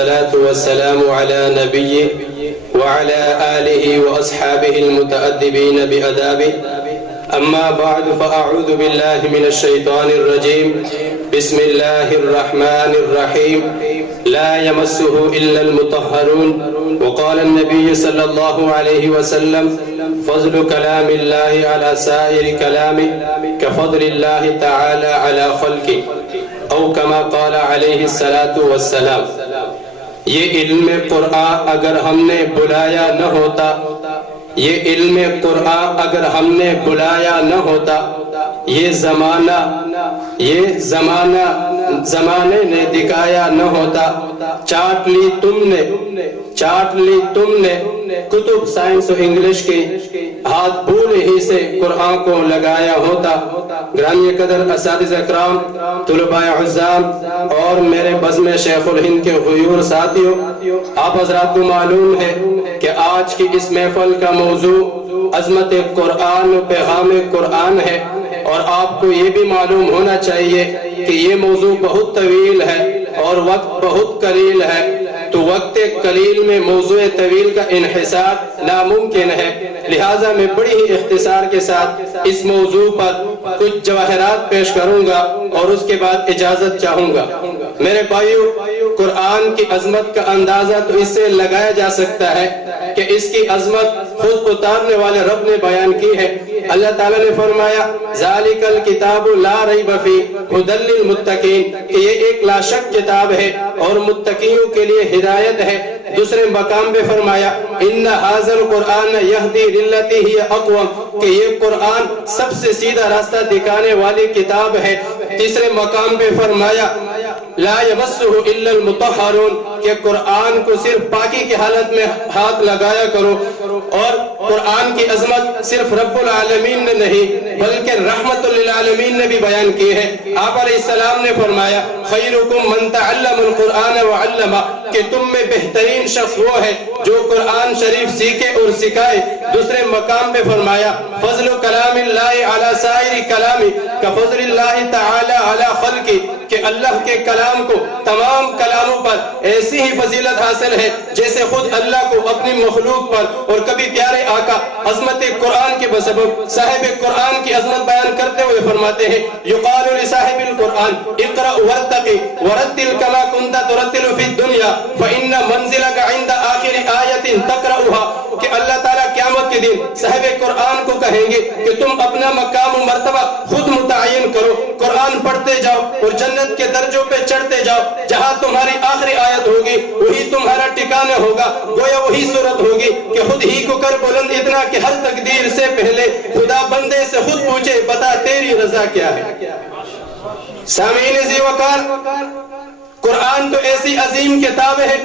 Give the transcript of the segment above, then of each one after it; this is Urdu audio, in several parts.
الصلاة والسلام على نبيه وعلى آله وأصحابه المتأدبين بأدابه أما بعد فأعوذ بالله من الشيطان الرجيم بسم الله الرحمن الرحيم لا يمسه إلا المطهرون وقال النبي صلى الله عليه وسلم فضل كلام الله على سائر كلامه كفضل الله تعالى على خلقه او كما قال علیہ الصلاۃ والسلام۔ یہ علم قرآن اگر ہم نے بلایا نہ ہوتا، یہ علم قرآن اگر ہم نے بلایا نہ ہوتا، یہ زمانے نے دکھایا نہ ہوتا، چاٹ لی تم نے کتب سائنس و انگلش کی، ہاتھ بھول ہی سے قرآن کو لگایا ہوتا۔ گرامی قدر اساتذہ اکرام، طلباء عزام اور میرے بزم شیخ الہند کے غیور ساتھیوں، آپ حضرات کو معلوم ہے کہ آج کی اس محفل کا موضوع عظمت قرآن و پیغام قرآن ہے، اور آپ کو یہ بھی معلوم ہونا چاہیے کہ یہ موضوع بہت طویل ہے اور وقت بہت قلیل ہے، تو وقت قلیل میں موضوع طویل کا انحصار ناممکن ہے، لہٰذا میں بڑی ہی اختصار کے ساتھ اس موضوع پر کچھ جواہرات پیش کروں گا اور اس کے بعد اجازت چاہوں گا۔ میرے بھائیو، قرآن کی عظمت کا اندازہ تو اس سے لگایا جا سکتا ہے کہ اس کی عظمت خود اتارنے والے رب نے بیان کی ہے۔ اللہ تعالیٰ نے فرمایا ذالک الکتاب لا ریب فیہ ھدی للمتقین، کہ یہ ایک لا شک کتاب ہے اور متقیوں کے لیے ہدایت ہے۔ دوسرے مقام پہ فرمایا ان ھذا القرآن یہدی للتی ہی اقوم، کہ یہ قرآن سب سے سیدھا راستہ دکھانے والی کتاب ہے۔ تیسرے مقام پہ فرمایا لا یمسہ الا المطہرون، کہ قرآن کو صرف پاکی کی حالت میں ہاتھ لگایا کرو، اور قرآن کی عظمت صرف رب العالمین نے نہیں بلکہ رحمت للعالمین نے بھی بیان کی ہے۔ آپ علیہ السلام نے فرمایا خیرکم من تعلم القرآن وعلمہ، کہ تم میں بہترین شخص وہ ہے جو قرآن شریف سیکھے اور سکھائے۔ دوسرے مقام پہ فرمایا فضل کلام اللہ علی سائر کلامی کفضل اللہ تعالی علی خلقی، کہ اللہ کے کلام کو تمام کلاموں پر ایسی ہی فضیلت حاصل ہے جیسے خود اللہ کو اپنی مخلوق پر۔ اور کبھی پیارے آقا عظمت قرآن کے بسبب صاحب قرآن کی عظمت بیان کرتے ہوئے فرماتے ہیں یقال لصاحب القرآن اقرأ وارتقی ورتل کما کنت ترتل فی الدنیا فإن منزلک عند آخر آیت تقرأها، کہ اللہ تعالیٰ قیامت کے دن صاحب قرآن کو کہیں گے کہ تم اپنا مقام و مرتبہ خود متعین کرو، قرآن پڑھتے جاؤ اور جنت کے درجوں پہ چڑھتے جاؤ، جہاں تمہاری آخری آیت ہوگی وہی تمہارا ٹھکانہ ہوگا، گویا وہی صورت ہوگی کہ خود ہی کو کر بلند اتنا کہ ہر تقدیر سے پہلے خدا بندے سے خود پوچھے بتا تیری رضا کیا ہے۔ سامعین ذی وقار، قرآن تو ایسی عظیم کتاب ہے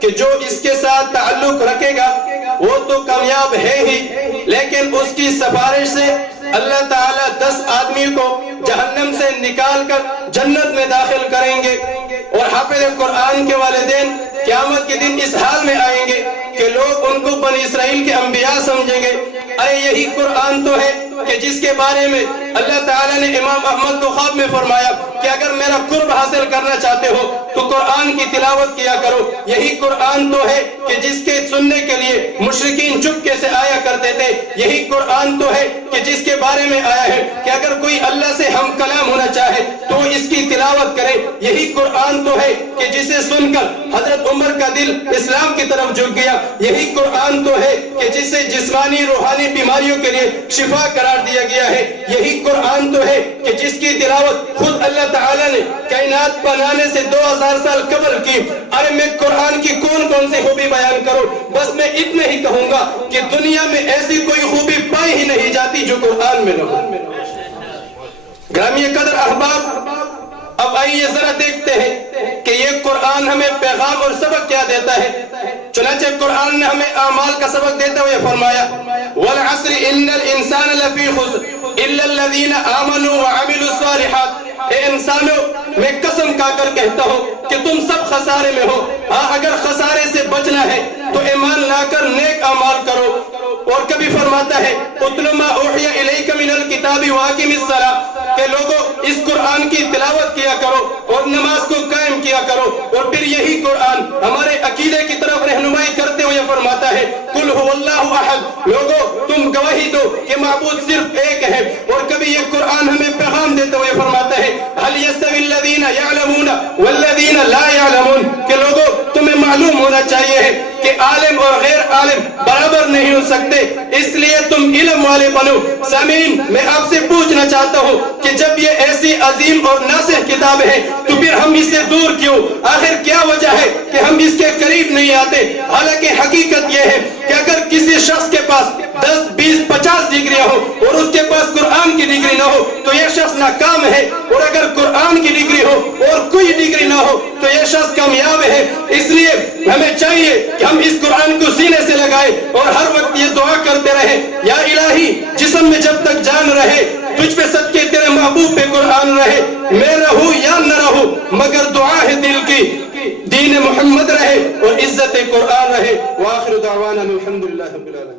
کہ جو اس کے ساتھ تعلق رکھے گا وہ تو کامیاب ہے ہی، لیکن اس کی سفارش سے اللہ تعالیٰ 10 آدمی کو جہنم سے نکال کر جنت میں داخل کریں گے، اور حافظ قرآن کے والدین قیامت کے دن اس حال میں آئیں گے کہ لوگ ان کو بنی اسرائیل کے انبیاء سمجھیں گے۔ ارے یہی قرآن تو ہے کہ جس کے بارے میں اللہ تعالیٰ نے امام احمد کو خواب میں فرمایا کہ اگر میرا قرب حاصل کرنا چاہتے ہو تو قرآن کی تلاوت کیا کرو۔ یہی قرآن تو ہے کہ جس کے سننے کے لیے مشرکین چپکے سے آیا کرتے تھے۔ یہی قرآن تو ہے کہ جس کے بارے میں آیا ہے کہ اگر کوئی اللہ سے ہم کلام ہونا چاہے تو اس کی تلاوت کرے۔ یہی قرآن تو ہے کہ جسے سن کر حضرت عمر کا دل اسلام کی طرف جھک گیا۔ یہی قرآن تو ہے کہ جسے جسمانی روحانی بیماریوں کے لیے شفا قرار دیا گیا ہے۔ یہی قرآن تو ہے کہ جس کی تلاوت خود اللہ تعالیٰ نے کائنات بنانے سے 2000 سال قبل کی۔ ارے میں قرآن کی کون کون سی خوبی بیان کروں، بس میں اتنے ہی کہوں گا کہ دنیا میں ایسی کوئی خوبی پائی ہی نہیں جاتی جو قرآن میں نہ ہو۔ گرامی قدر احباب، اب آئیے ذرا دیکھتے ہیں کہ یہ قرآن ہمیں پیغام اور سبق کیا دیتا ہے۔ چنانچہ قرآن نے ہمیں اعمال کا سبق دیتے ہوئے فرمایا وَالْعَصْرِ إِنَّ الْإِنسَانَ لَفِي خُسْرٍ إِلَّا الَّذِينَ آمَنُوا وَعَمِلُوا الصَّالِحَاتِ، اے انسانوں میں قسم کھا کر کہتا ہوں کہ تم سب خسارے میں ہو. ہاں اگر خسارے سے بچنا ہے تو ایمان لا کر نیک اعمال کرو. اور کبھی فرماتا ہے اتل ما اوحی الیک من الکتاب واقم الصلاۃ کہ لوگوں اس قرآن کی تلاوت کیا کرو اور نماز کو قائم کیا کرو. اور پھر یہی قرآن ہمارے عقیدے کی طرف رہنمائی کرتے ہوئے فرماتا ہے قل هو اللہ احد لوگوں تم گواہی دو کہ معبود صرف ایک ہے. اور کبھی یہ قرآن ہمیں پیغام دیتے ہوئے فرماتا ہے هل يستوي الذين يعلمون والذين لا يعلمون کہ لوگوں تمہیں معلوم ہونا چاہیے ہے کہ عالم اور غیر عالم برابر نہیں ہو سکتے اس لیے تم علم والے بنو. سامعین میں آپ سے پوچھنا چاہتا ہوں کہ جب یہ ایسی عظیم اور ناصح کتاب ہے تو پھر ہم اسے دور کیوں؟ آخر کیا وجہ ہے کہ ہم اس کے قریب نہیں آتے؟ حالانکہ حقیقت یہ ہے کہ اگر کسی شخص کے پاس 10 20 50 ڈگریاں ہو اور اس کے پاس قرآن کی ڈگری نہ ہو تو یہ شخص ناکام ہے. اور اگر قرآن کی ڈگری ہو اور کوئی ڈگری نہ ہو تو یہ شخص کامیاب ہے. اس لیے ہمیں چاہیے کہ ہم اس قرآن کو سینے سے لگائیں اور ہر وقت یہ دعا کرتے رہیں یا الہی جسم میں جب تک جان رہے تجھ پہ صدقے تیرے محبوب پہ قرآن رہے. میں رہوں یا نہ رہوں مگر دعا ہے دل کی دین محمد رہے اور عزت قرآن رہے. وآخر دعوانا الحمدللہ رب العالمین.